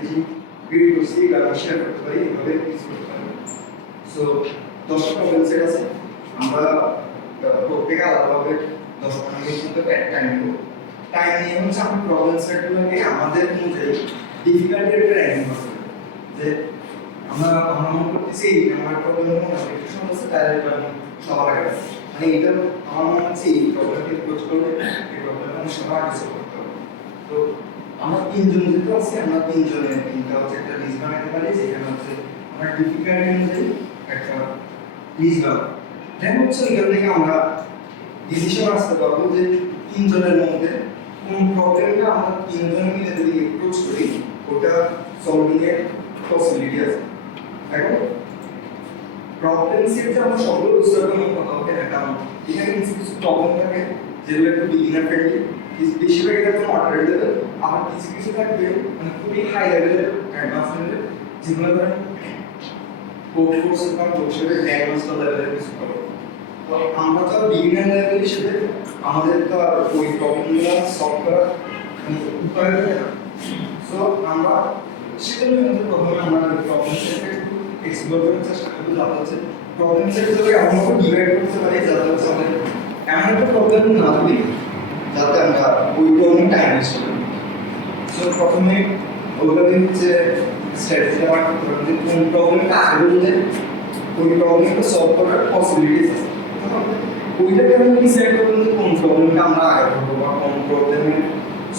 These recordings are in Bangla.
এই গ্রিড করছি এটা শেয়ার করতে পারি এভাবে ইউজ করতে পারি। সো 10টা প্রবলেম সেট আছে, আমরা প্রত্যেকে আলাদাভাবে 10 মিনিটের মতো টাইম নেব। টাইম নিয়ে হচ্ছে আমরা প্রবলেম সেটগুলোকে আমাদের অনুযায়ী ডিফিকাল্টির একটা র্যাঙ্কিং করতে হবে। যে আমরা মনে করতেছি আমার প্রবলেমের মধ্যে একটু সমস্যা তাহলে আমি সবার আগে মানে এটা আমার মনে হচ্ছে এই প্রবলেমকে ক্লোজ করলে এই প্রবলেম আমি সবার আগে সলভ করতে হবে। তো আমরা তিনজন যেহেতু আছি, আমরা তিনজনের তিনটা হচ্ছে একটা লিস্ট বানাতে পারি, যেখানে হচ্ছে আমরা ডিফিকাল্টি অনুযায়ী একটা লিস্ট বানাবো। দেন হচ্ছে এখান থেকে আমরা ডিসিশন আসতে পারবো যে তিনজনের মধ্যে কোন প্রবলেমটা আমরা তিনজন মিলে যদি অ্যাপ্রোচ করি ওটা সলভিং এর পসিবিলিটি আছে। এখন প্রবলেম সেট যে আমরা সবগুলো বুঝতে পারবো এমন কথা হবে না, কারণ এখানে কিছু কিছু প্রবলেম থাকে যেগুলো একটু বিগিনার ফ্রেন্ডলি, বেশিরভাগ এটা কোনো মডারেট লেভেল, আবার কিছু কিছু থাকবে মানে খুবই হাই লেভেলের অ্যাডভান্স লেভেলের, যেগুলো ধরেন কোড কোর্সের বা কোর্সের অ্যাডভান্স লেভেলের কিছু প্রবলেম। তো আমরা তো বিগিনার লেভেল হিসেবে আমাদের তো আর ওই প্রবলেমগুলো সলভ করার উপায় থাকে না। সো আমরা সেজন্য কিন্তু প্রথমে আমরা প্রবলেম সেটটা একটু এক্সপ্লোর করার চেষ্টা করবো, যাতে হচ্ছে প্রবলেম সেটগুলোকে এমনভাবে ডিভাইড করতে পারি যাতে হচ্ছে আমাদের এমন একটা প্রবলেম না ধরি যাতে আমরা ওই প্রবলেম টাইম ওয়েস্ট করি। সো প্রথমে ওইভাবে হচ্ছে স্ট্র্যাটেজিটা আমার করতে হবে যে কোন প্রবলেমটা আগে বলতে ওই প্রবলেমটা সলভ করার পসিবিলিটিস আছে, ওইটাকে আমরা ডিসাইড করবো যে কোন প্রবলেমটা আমরা আগে করবো বা কোন প্রবলেমে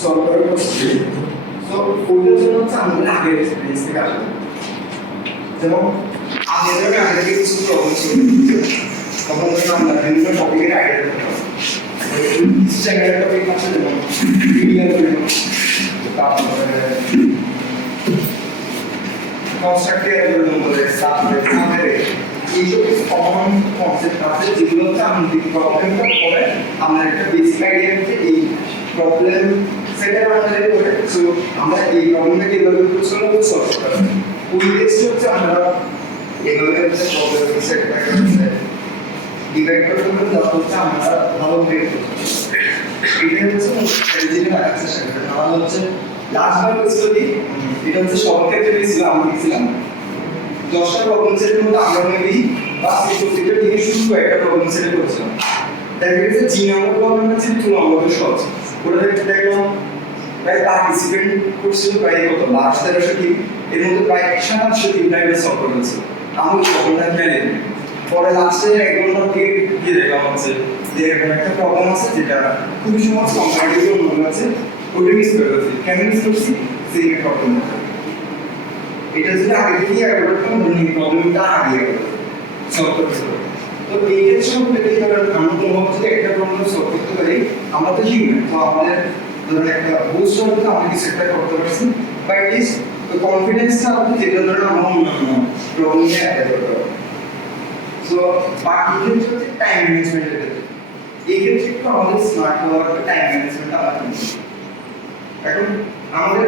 সলভ করার পসিবিলিটি। সো ওইটার জন্য হচ্ছে আমাদের আগের এক্সপিরিয়েন্স থেকে আসবে। যেমন আগে থেকে কিছু প্রবলেম ছিল তখন ধরুন আমরা বিভিন্ন টপিকের আইডিয়া করতে পারি, কিছু জায়গায় টপিক আছে যেমন ভিডিও তারপরে কনস্ট্রাক্টিভ অ্যালগরিদম বলে তারপরে এইসব কিছু কমন কনসেপ্ট আছে যেগুলো হচ্ছে আমাদের প্রবলেমটা পড়ে আমরা একটা বেসিক আইডিয়া হচ্ছে এই প্রবলেম সেটার আমাদের করে। সো আমরা এই প্রবলেমটাকে এভাবে সলভ করতে পারি। ওই বেসড হচ্ছে আমরা এভাবে হচ্ছে প্রবলেম সেটটাকে হচ্ছে ডিভাইড করতে পারি, যাতে হচ্ছে আমরা ভালো গ্রেড করতে পারি। এটা হচ্ছে স্ট্র্যাটেজিটা রাখার চেষ্টা করতে হবে। আমাদের হচ্ছে লাস্ট বার স্টাডি এটা হচ্ছে সব ক্ষেত্রে ছিল, আমরা দেখছিলাম 10টা প্রবলেম সেটের মধ্যে আমরা মেবি বা সিস্টেমের থেকে শুরু করে একটা প্রবলেম সেট করেছিলাম। দেখা গেছে জি নাম্বার প্রবলেমটা ছিল 2 নম্বরের সহজ, ওটা দেখলাম প্রায় পার্টিসিপেন্ট করছিল প্রায় কত 1200 টিম, এর মধ্যে প্রায় 700 টিম টাইপের সলভ করেছে। আমি প্রবলেমটা খেয়াল করি, পরে লাস্টে 1 ঘন্টা দিয়ে দেখলাম হচ্ছে যে এরকম একটা প্রবলেম আছে যেটা খুবই সহজ কম্পারেটিভ মনে আছে, ওটা মিস করে গেছি। কেন মিস করছি? সেই প্রবলেমটা এটা যদি আগে থেকে একবার ধরুন প্রবলেমটা আগে সলভ করতে পারি। তো এইটার সঙ্গে যদি ধরেন আমরা কোনোভাবে যদি একটা প্রবলেম সলভ করতে পারি, আমরা তো হিউম্যান, তো আমাদের ধরেন একটা বুস্ট হতে আমরা কিছু একটা করতে পারছি, বা এটলিস্ট কনফিডেন্সটা আছে যেটা ধরেন আমরা অন্যান্য প্রবলেমে অ্যাপ্লাই করতে পারবো। সো বাকি ক্ষেত্রে হচ্ছে টাইম ম্যানেজমেন্টের ক্ষেত্রে এই ক্ষেত্রে একটু আমাদের স্মার্ট হওয়ার টাইম ম্যানেজমেন্টটা আমাদের এখন আমাদের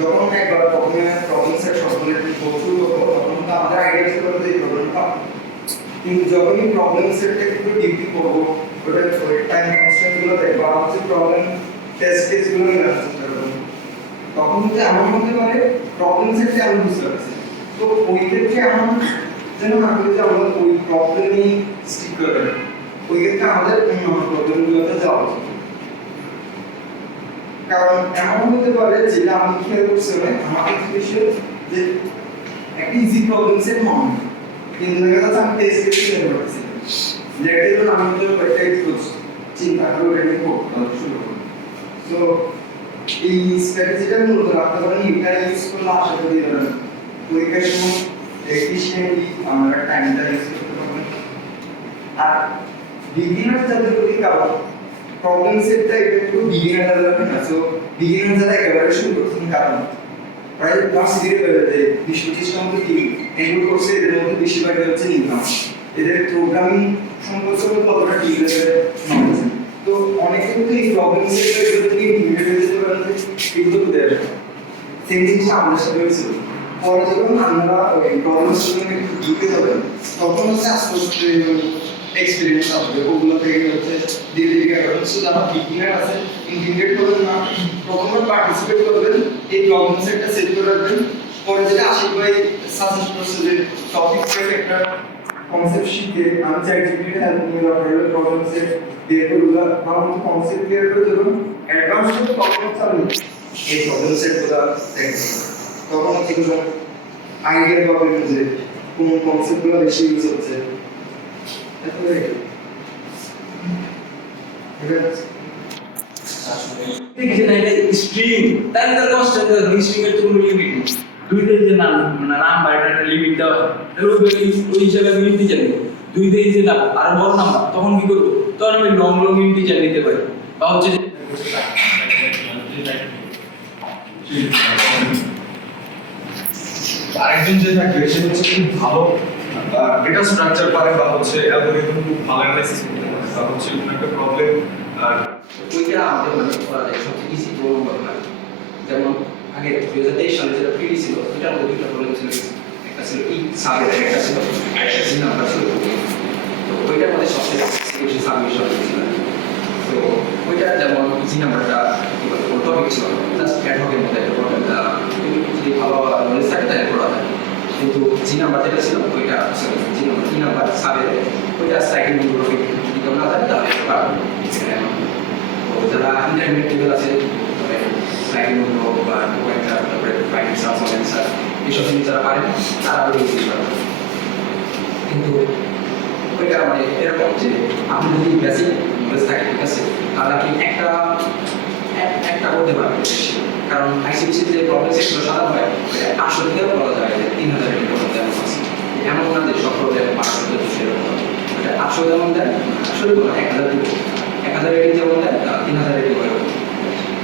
যখন একবার প্রথমে প্রবলেম সেট সবগুলো শুরু করবো তখন তো আমাদের আইডিয়া ছিল যে এই প্রবলেমটা, কিন্তু যখনই প্রবলেম সেটটা একটু ডিপলি করবো ওটা ওই টাইম কনস্ট্যান্টগুলো দেখবো আর হচ্ছে প্রবলেম টেস্ট কেসগুলো মেলানোর চেষ্টা করবো, তখন হচ্ছে এমন হতে পারে প্রবলেম সেটটা আমি বুঝতে পারছি। তো ওই ক্ষেত্রে এমন যেন না করি যে আমরা ওই প্রবলেমই স্টিক করে ওই ক্ষেত্রে আমাদের অন্য প্রবলেমগুলোতে যাওয়া উচিত। কারণ এমন হতে পারে যেটা আমি খেয়াল করছি আমার এক্সপেরিয়েন্স যে একটা ইজি প্রবলেম সেট নয়, কিন্তু দেখা যাচ্ছে আমি টেস্ট কেস লিখতে পারছি, যেটার জন্য আমি তো একটা এক্সপোজ চিন্তা করে রেডি করতে শুরু করি। সো এই স্ট্র্যাটেজিটা মূলত রাখতে পারেন, এটা ইউজ করলে আশা করি পরীক্ষার সময় এফিশিয়েন্টলি আমরা টাইমটা ইউজ করতে পারবো। আর বিগিনার যাদের প্রতি কারণ প্রবলেম সেটটা এটা একটু বিগিনার লেভেলের না, সো বিগিনার যারা একেবারে শুরু করছেন কারণ প্রায় ভার্সিটির লেভেলে 20-25টা মতো টিম এনরোল করছে, এদের মধ্যে বেশিরভাগই হচ্ছে নিউকাম, এদের প্রোগ্রামিং সম্পর্কে কতটা টিম লেভেলে নলেজ, তো অনেকে কিন্তু এই প্রবলেম সেটটা এগুলো থেকে ইন্টিগ্রেট হয়ে যেতে পারেন যে এগুলো তো দেওয়া যায়। সেই জিনিসটা আমাদের সাথে হয়েছিল। পরে যখন আমরা ওই প্রবলেম সেটটা একটু ঢুকে যাবেন তখন হচ্ছে আস্তে আস্তে এক্সপেরিয়েন্স আসবে ওগুলো থেকে হচ্ছে ধীরে ধীরে কারণ যারা বিগিনার আছে ইন্টিগ্রেট করবেন না প্রথমে পার্টিসিপেট করবেন এই প্রবলেম সেটটা সেট করে রাখবেন পরে যেটা আশিক ভাই সাজেস্ট করছে যে টপিক সেট একটা কনসেপ্ট শিখে আমি চাই জিপির হেল্প নিয়ে আপনাদের প্রবলেম সেট বের করে আমার কনসেপ্ট ক্লিয়ার করে দেবেন অ্যাডভান্স যে প্রবলেম চালু এই প্রবলেম সেটগুলো দেখবেন তখন হচ্ছে কোনো আইডিয়া পাবেন যে কোন কনসেপ্টগুলো বেশি ইউজ হচ্ছে স্ট্রিং তাই তার কষ্ট স্ট্রিং এর জন্য লিমিট দুইটাই যে নাম মানে নাম্বার একটা লিমিট দেওয়া তাহলে ওই হিসাবে আমি ইন্টিজার নেব দুইটাই যে নাম আর বড় নাম্বার তখন কি করব তখন আমি লং লং ইন্টিজার নিতে পারি বা হচ্ছে আরেকজন যে থাকবে সে হচ্ছে খুব ভালো ডেটা স্ট্রাকচার পারে বা হচ্ছে অ্যালগরিদম খুব ভালো অ্যানালাইসিস করতে পারে বা হচ্ছে কোনো একটা প্রবলেম ওইটা আমাদের মানে করা যায় সবচেয়ে ইজি প্রবলেম করা যেমন আগে 2023 সালে যেটা ফ্রি ছিল ওইটার মধ্যে দুটো প্রবলেম ছিল একটা ছিল ই সার্ভে একটা ছিল জি নাম্বার ছিল তো ওইটার মধ্যে সবচেয়ে বেশি সাবমিশন ছিল তো ওইটা যেমন জি নাম্বারটা কি বলে কোন টপিক ছিল জাস্ট অ্যাড হকের মধ্যে একটা প্রবলেম যদি ভালো নলেজ থাকে তাহলে করা যায় কিন্তু জি নাম্বার যেটা ছিল ওইটা G number E number survey ওইটা সাইকেল গুলো যদি কেউ না থাকে তাহলে পারবে যারা ইন্টারমিডিয়েট লেভেল আছে সাইকেল গুলো বা ওয়েবটা তারপরে প্রাইভেট সাবসেন্সার এইসব জিনিস যারা পারে তারা ওই ইউজ করবে কিন্তু ওইটা মানে এরকম যে আপনি যদি বেসিক নলেজ থাকে ঠিক আছে তাহলে আপনি একটা করতে পারবেন কারণ আইসিপিসি যে প্রবলেম সেটগুলো সাধারণ হয় 800 দিকেও বলা যায় যে 3000 এর প্রবলেম দেওয়া আছে এমন না যে সব প্রবলেম 500 তে সেরকম এটা 800 যেমন দেয় আসলে কোনো 1000 দিব 1000 এর যেমন দেয় 3000 এর দিব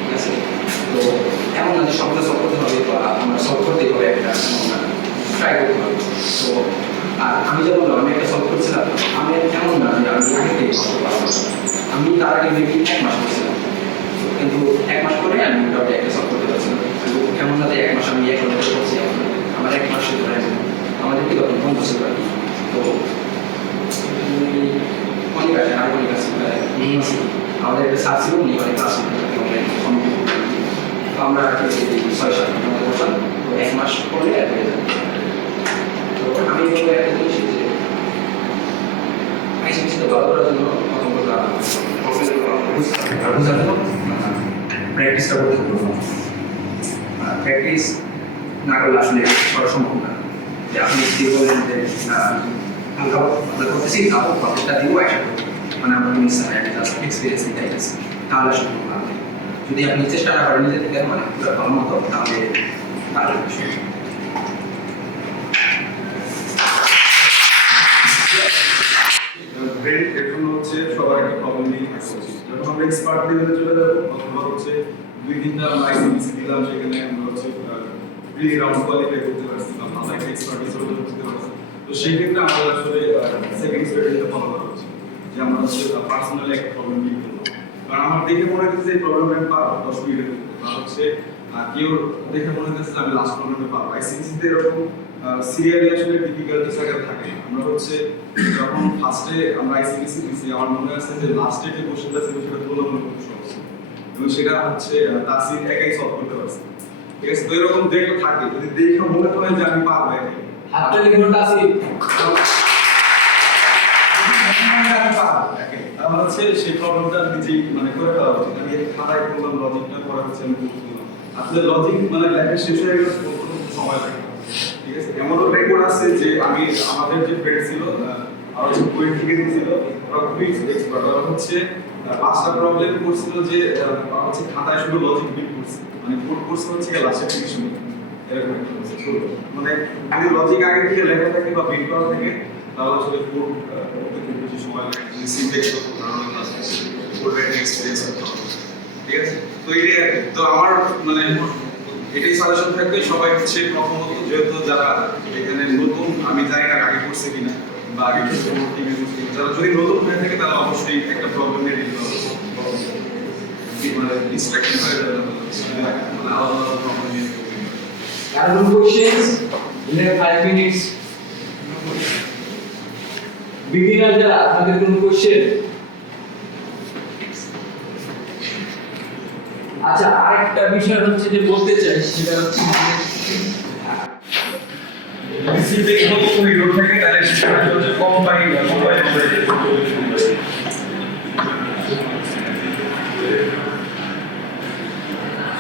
ঠিক আছে তো এমন না যে সবটা সলভ করতে হবে বা আমরা সলভ করতে হবে একটা ট্রাই করতে হবে তো আর আমি যেমন আমি একটা সলভ করছিলাম আমি এমন না যে আমি আগে থেকে সলভ করতে আমি তার আগে মেবি 1 মাস করছিলাম কিন্তু 1 মাস পরে আমি মোটামুটি একটা সলভ করতে পারছিলাম এমন না যে 1 মাস আমি 1 ঘন্টা করছি আমার 1 মাস ধরে আমাদের কি তখন বন্ধ ছিল তো অনেক আছে আর অনেক আছে আমাদের একটা সার ছিল উনি অনেক ক্লাস তো আমরা 6-7 ঘন্টা করতাম তো 1 মাস পরে অ্যাড হয়ে যাবে তো আমি বলবো একটা জিনিস যে আইসিপিসি তো ভালো করার জন্য প্রথম কথা বুঝতে হবে প্র্যাকটিসটা করতে হবে প্র্যাকটিস না করলে আসলে করা সম্ভব না যে আপনি যদি বলেন যে হালকা আমরা করতেছি তাও প্রত্যেকটা দিবও একসাথে মানে আমরা এক্সপিরিয়েন্স নিতে গেছি তাহলে আসলে ভালো যদি আপনি চেষ্টা না করেন নিজে থেকে মানে পুরো ভালো মতো তাহলে ভালো ব্রেন এখন হচ্ছে সবার একটা প্রবলেম নিয়ে থাকা উচিত যখন আমরা এক্সপার্ট লেভেলে চলে যাবো অথবা হচ্ছে 2-3টা আমরা আইসিপিসি দিলাম সেখানে আমরা হচ্ছে প্রি রাউন্ড কোয়ালিফাই করতে পারছি বা ভালো একটা এক্সপার্টিস অর্জন করতে পারছি তো সেই ক্ষেত্রে আমাদের আসলে সেকেন্ড স্ট্র্যাটেজিটা ফলো করা উচিত যে আমরা হচ্ছে পার্সোনালি একটা প্রবলেম নিয়ে করবো কারণ আমার দেখে মনে হচ্ছে যে প্রবলেমটা আমি পারবো 10 মিনিটের মধ্যে বা হচ্ছে কেউ দেখে মনে হচ্ছে আমি লাস্ট প্রবলেমটা পারবো আইসিপিসিতে এরকম সিরিয়ালি আসলে ডিফিকাল্টিস আকার থাকে আমরা হচ্ছে যখন ফার্স্টে আমরা আইসিপিসি দিছি আমার মনে আছে যে লাস্টে যে কোশ্চেনটা ছিল সেটা তুলনামূলক খুব সহজ এবং সেটা হচ্ছে তাসির একাই সলভ করতে পারছে ঠিক আছে তো এরকম দেখতে থাকে যদি দেখে মনে হয় যে আমি পারবো একাই হাতটা লিখুন তাসির আমার হচ্ছে সেই প্রবলেমটা নিজেই মানে করে ফেলা উচিত আমি খাতায় করলাম লজিকটা করা হচ্ছে আমি করতে দিলাম আসলে লজিক মানে লেখা শেষ হয়ে গেলে সময় লাগে ঠিক আছে এমনও রেকর্ড আছে যে আমি আমাদের যে ফ্রেন্ড ছিল আর হচ্ছে কুয়েট থেকে দিয়েছিল ওরা খুবই এক্সপার্ট ওরা হচ্ছে 5টা প্রবলেম করছিল যে হচ্ছে খাতায় শুধু লজিক বিট করছে মানে কোড করছে হচ্ছে লাস্টে 30 মিনিট এরকম একটা মানে যদি লজিক আগে থেকে লেখা থাকে বা বিট করা থাকে তাহলে আসলে কোড করতে খুব বেশি সময় লাগে যদি সিনট্যাক্স করতে কারণে কোড রাইটিং এক্সপেরিয়েন্স করতে হবে ঠিক আছে তো এটাই আর তো আমার মানে এটাই সাজেশন থাকবে সবাই হচ্ছে প্রথমত যেহেতু যারা এখানে নতুন আমি জানি না আগে করছে কিনা বা আগে যারা যদি নতুন হয়ে থাকে তারা অবশ্যই একটা প্রবলেম নিয়ে নিতে হবে মানে ডিস্ট্রাকশন হয়ে যাবে মানে আলাদা আলাদা প্রবলেম নিয়ে questions in 5 minutes বিগিনার যারা আপনাদের কোনো কোশ্চেন? আচ্ছা, আরেকটা বিষয় হচ্ছে যে বলতে চাই, সেটা হচ্ছে রিসিভে কোনো এরর থাকে তাহলে সেটা হচ্ছে কম্পাইল করে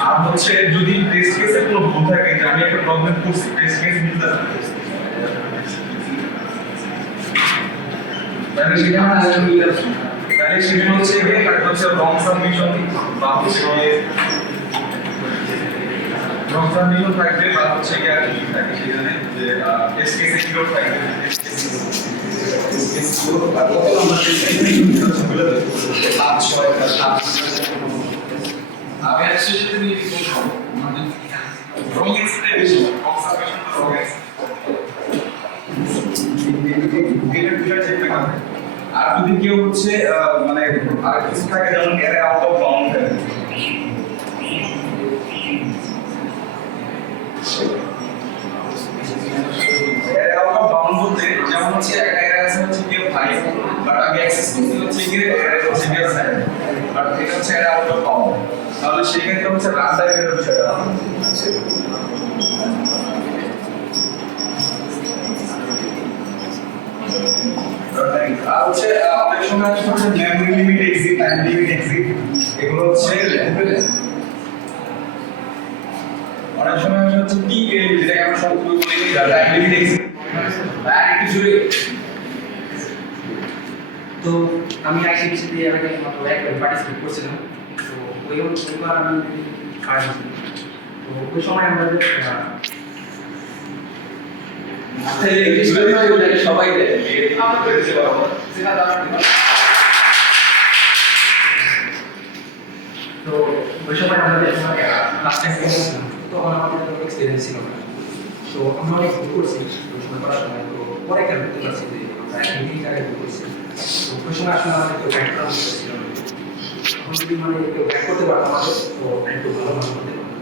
আর হচ্ছে যদি টেস্ট কেসে কোনো ভুল থাকে যে আমি একটা প্রবলেম করছি টেস্ট কেস মিলতে না তাহলে সেখানে হচ্ছে গিয়ে একটা হচ্ছে রং সাবমিশন বা হচ্ছে গিয়ে রং সাবমিশন থাকবে বা হচ্ছে গিয়ে আর কি থাকে সেখানে যে টেস্ট কেসে কি রোড থাকবে আমি অ্যাকচুয়ালি তুমি কোন মানে রং এক্সপ্লেনেশন রং সাবমিশন রং আর যদি কেউ হচ্ছে মানে আর কিছু থাকে যেমন এর আউট অফ বাউন্ড এর আউট অফ বাউন্ড বলতে যেমন হচ্ছে একটা এর আছে হচ্ছে কেউ 5 বাট আমি অ্যাক্সেস করতে হচ্ছে কি এর হচ্ছে কি 7 বাট এটা হচ্ছে এর আউট অফ বাউন্ড তাহলে সেই ক্ষেত্রে হচ্ছে রান টাইমের বিষয়টা আর হচ্ছে অনেক সময় হচ্ছে memory limit exit time limit exit এগুলো হচ্ছে অনেক সময় হচ্ছে টি এর যেটাকে আমরা সবগুলো বলি টাইম লিমিট এক্সিট আর একটু জুড়ে তো আমি আইসিপিসি তে আগে মাত্র একবার পার্টিসিপেট করছিলাম তো ওইবার আমি পার্টিসিপেট তো ওই সময় আমাদের সবাই তো ওই সময় আমাদের লাস্ট টাইম করছিলাম তো আমাদের কোনো এক্সপিরিয়েন্স ছিল না তো আমরা অনেক ভুল করছি ওই সময় করার সময় তো পরে কেন বুঝতে পারছি যে আমরা হিন্দি জায়গায় ভুল করছি তো ওই সময় আসলে আমাদের কেউ গাইড করা হচ্ছিল না এখন যদি মানে কেউ গাইড করতে পারতো আমাদের তো একটু ভালো ভালো হতে পারতো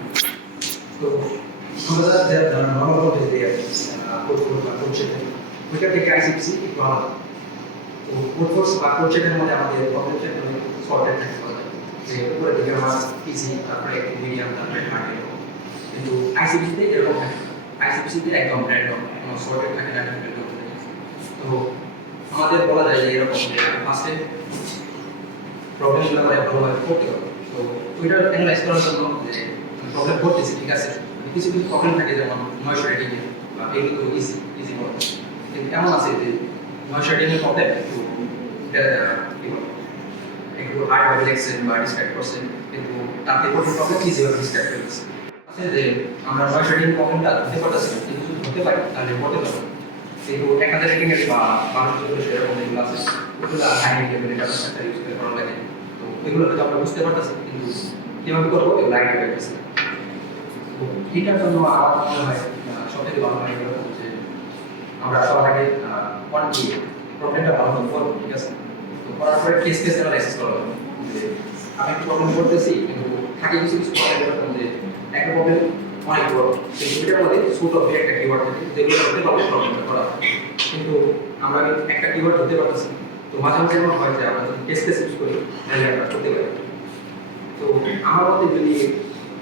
তো আমরা যারা ভালো ভালো যে ওইটা থেকে আইসিপিসি একটু আলাদা তো কোর্স বা কোর্সের মধ্যে আমাদের প্রবলেম সেটা সর্টেড থাকতে পারে যে উপরে দিকে আমার পিসি তারপরে একটু মিডিয়াম তারপরে হার্ড কিন্তু আইসিপিসিতে এরকম থাকে আইসিপিসিতে একদম র্যান্ডম কোনো সর্টেড থাকে না তো আমাদের বলা যায় যে এরকম যে ফার্স্টে প্রবলেমগুলো আমাদের ভালোভাবে করতে হবে তো ওইটা অ্যানালাইজ করার জন্য যে প্রবলেম করতেছি ঠিক আছে কিছু কিছু প্রবলেম থাকে যেমন নয়েজ রেটিংয়ে বা এগুলো ইজি বলা কিন্তু এমন আছে যে নয়েজ রেটিংয়ের প্রবলেম একটু হার্ডভাবে লেখছেন বা ডিসক্রাইব করছেন কিন্তু তাতে কঠিন প্রবলেম ইজিভাবে ডিসক্রাইব করতেছে আছে যে আমরা নয়েজ রেটিং প্রবলেমটা ধরতে পারতেছি কিন্তু যদি ধরতে পারি তাহলে বলতে পারবো কিন্তু 1000 রেটিংয়ের বা 1200 সেরকম যেগুলো আছে ওগুলো হাই লেভেলের ডাটা স্ট্রাকচার ইউজ করে করা লাগে তো এগুলো হয়তো আমরা বুঝতে পারতেছি কিন্তু কীভাবে করবো এগুলো আইডিয়া পাইতেছি তো এটার জন্য আমার মনে হয় সবথেকে ভালো হয় এরকম যে আমরা সবার আগে কোয়ান্টি প্রবলেমটা ভালো মতো করবো ঠিক আছে তো করার পরে কেস অ্যানালাইসিস করা হবে যে আমি একটা প্রবলেম করতেছি কিন্তু থাকে কিছু কিছু প্রবলেম এরকম যে একটা প্রবলেম অনেক বড় কিন্তু এটার মধ্যে ছোট হবে একটা কিওয়ার্ড থাকে যেগুলো ধরতে পারলে প্রবলেমটা করা কিন্তু আমরা একটা কিওয়ার্ড ধরতে পারতেছি তো মাঝে মাঝে এমন হয় যে আমরা যদি কেস ইউজ করি তাহলে আমরা করতে পারি তো আমার মতে যদি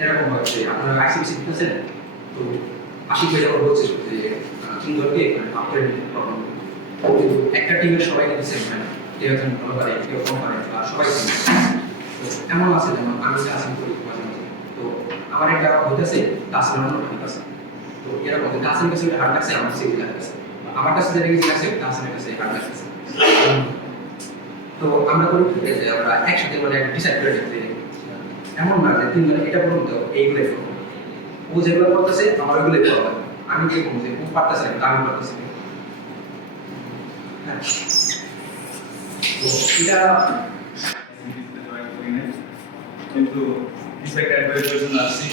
এরকম হয় যে আপনারা আইসিপিসি দিতেছেন তো আশিক ভাই যখন বলছিল যে তিনজনকে আপনার প্রবলেম কিন্তু একটা টিমের সবাই কিন্তু সেম হয় না কেউ একজন ভালো পারে কেউ কম পারে বা সবাই সেম তো এমন আছে যেমন আমি যে আসিং করি মাঝে মাঝে তো আমার একটা হইতেছে তাসের অন্য ঠিক আছে তো এরকম যে তাসের কাছে হার্ড লাগছে আমার কাছে ইজি লাগছে আমার কাছে যেটা ইজি লাগছে তাসের কাছে হার্ড লাগছে তো আমরা করি কি যে আমরা একসাথে মানে ডিসাইড করে নিতে এমন না যে তিনজনে এটা বলুন তো এইগুলো করবো ও যেগুলো করতেছে আমার ওইগুলো করবো আমি যে করবো যে ও পারতেছে না আমি পারতেছি না হ্যাঁ তো এটা কিন্তু ইনফ্যাক্ট অ্যাডভাইসের জন্য আসছি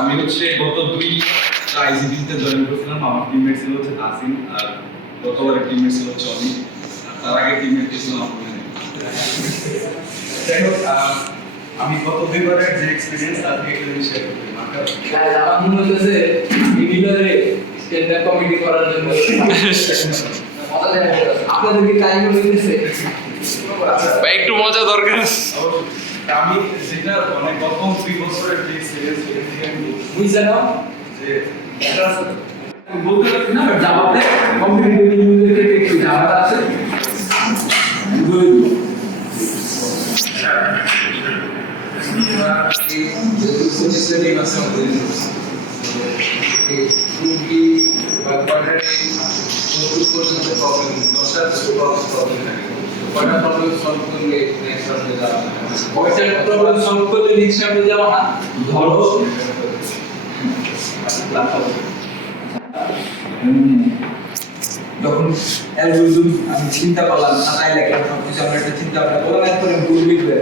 আমি হচ্ছে গত 2 আইসিপিতে জয়েন করেছিলাম আমার টিমমেট ছিল হচ্ছে নাসিম আর গতবারের টিমমেট ছিল হচ্ছে অনি তার আগে টিমমেট ছিল আপনি যাই হোক আমি গত 2 বারের যে এক্সপেরিয়েন্স তার থেকে একটু শেয়ার করি আমার মনে হচ্ছে বিভিন্নরে স্ট্যান্ড আপ কমেডি করার জন্য মজা আপনাদেরকে টাইম হইতেছে ভাই একটু মজা দরকার আমি যেটা মানে গত 2 বছরের যে সিরিয়াস থেকে আমি বুঝছেন না যে এটা আছে বলতে পারছি না জাভাতে কম্পিটিটিভ ইউজের ক্ষেত্রে একটু ঝামেলা আছে যখন অ্যালগরিদম আমি চিন্তা করলাম তাই লাগে সবকিছু আমরা একটা চিন্তা ভাবনা করলাম এরপর ইমপ্রুভমেন্ট করে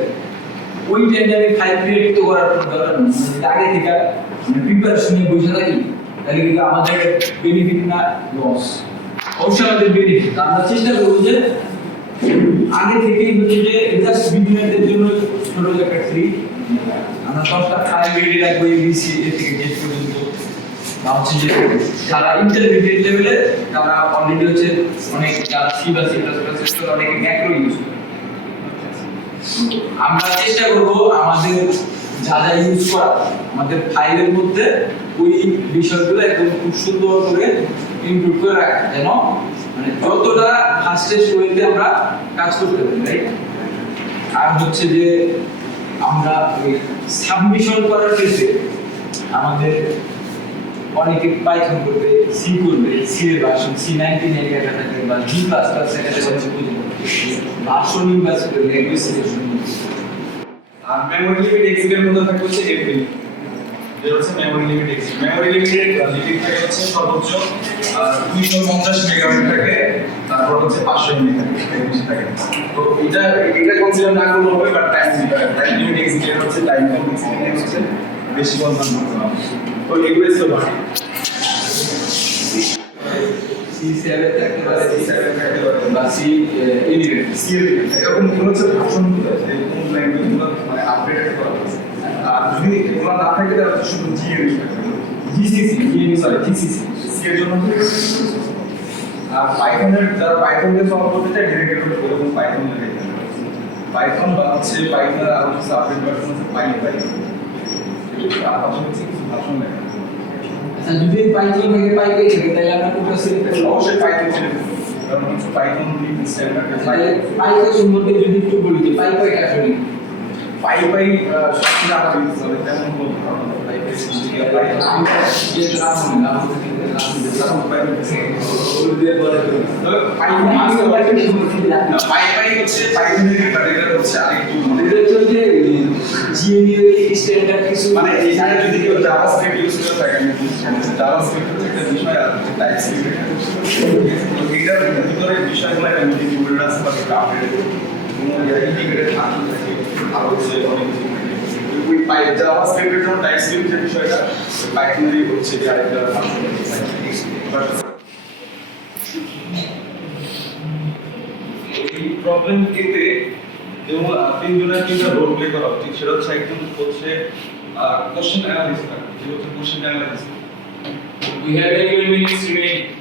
ওই টাইমে আমি 5 মিনিট তো করার দরকার নেই আগে থেকে প্রিপারেশন নিয়ে বসে থাকি তাহলে কিন্তু আমাদের বেনিফিট না লস অবশ্যই আমাদের বেনিফিট আমরা চেষ্টা করব যে আগে থেকেই হচ্ছে যে জাস্ট বিগিনারদের জন্য ছোট একটা ফ্রি আমরা 10টা ফাইল রেডি রাখবো এবিসি এ থেকে জেড পর্যন্ত বা হচ্ছে যে যারা ইন্টারমিডিয়েট লেভেলে তারা অলরেডি হচ্ছে অনেক যারা সি বা সি প্লাস প্লাস অনেকে ম্যাক্রো ইউজ করে আমরা চেষ্টা করব আমাদের যা যা ইউজ করা আমাদের ফাইলের মধ্যে ওই বিষয়গুলো একদম খুব সুন্দর করে ইনক্লুড করে রাখা যেন মানে যতটা ফাস্টেস্ট ওয়েতে আমরা কাজ করতে পারি রাইট আর হচ্ছে যে আমরা ওই সাবমিশন করার ক্ষেত্রে আমাদের অনেকে পাইথন করবে সি করবে সি এর ভার্সন C99 এর একটা থাকে বা G++ এর একটা থাকে ভার্সন ইউজ করে ল্যাঙ্গুয়েজ সিলেকশন আর মেমরি লিমিট এক্সিট এর মধ্যে থাকে হচ্ছে এফবি যেটা হচ্ছে মেমরি লিমিট এক্সিট মেমরি লিমিটের লিমিট থাকে হচ্ছে সর্বোচ্চ 250 মেগাবাইট থাকে তারপর হচ্ছে 500 এমবি থাকে এর বেশি থাকে তো এটা কনসিডার না করলে হবে বাট টাইম লিমিট এক্সিট এর হচ্ছে টাইম লিমিট এক্সিট হচ্ছে বেশি কনসার্ন করতে হবে তো এগুলো হচ্ছে বাকি C7 থাকতে পারে C7 থাকতে পারে বা C এলিমেন্ট C এলিমেন্ট এরকম কোনো হচ্ছে ভার্সনগুলো এই কোন ল্যাঙ্গুয়েজগুলো মানে আপডেটেড করা হয়েছে আর যদি এগুলো না থাকে তাহলে শুধু জি এলিমেন্ট থাকবে GCC GCC C এর জন্য আর পাইথনের যারা পাইথনকে সলভ করতে চায় ডিরেক্টলি এরকম পাইথন লেখা পাইথন বা হচ্ছে পাইথনের আরো কিছু আপডেট ভার্সন আছে পাই আর ভার্সন হচ্ছে কিছু ভার্সন লেখা আচ্ছা যদি পাইথন থেকে পাই পেয়ে থাকে তাহলে আমরা কোনটা সিলেক্ট করব অবশ্যই পাইথন সিলেক্ট করব কারণ হচ্ছে পাইথন লিভ স্ট্যান্ডার্ড তাহলে পাইথন সম্পর্কে যদি একটু বলি যে পাই আসলে পাই সবচেয়ে আলাদা ইউজ হবে তেমন কোনো ধারণা পাই সিস্টেম পাই আমি যে নাম পাই হচ্ছে পাইথনের ক্যাটাগরি হচ্ছে আরেকটু স্ট্যান্ডার্ড কিছু মানে এখানে যদি কেউ জাভাস্ক্রিপ্ট ইউজ করে থাকে জাভাস্ক্রিপ্ট একটা বিষয় আর টাইপস্ক্রিপ্ট তো এটার ভিতরে বিষয়গুলো একটা মিডিয়েট আছে বা আপডেট কোনো ইন্টিগ্রেটেড ফাংশন থাকে আর হচ্ছে অনেক কিছু ওই পাই জাভাস্ক্রিপ্টের জন্য টাইপস্ক্রিপ্টের বিষয়টা পাইথনেরই হচ্ছে যে আরেকটা ফাংশন এই প্রবলেম এতে যেমন তিনজনের তিনটা রোল প্লে করা উচিত সেটা হচ্ছে একজন হচ্ছে কোশ্চেন অ্যানালিস্ট যে হচ্ছে question analyst We have 11 minutes remaining.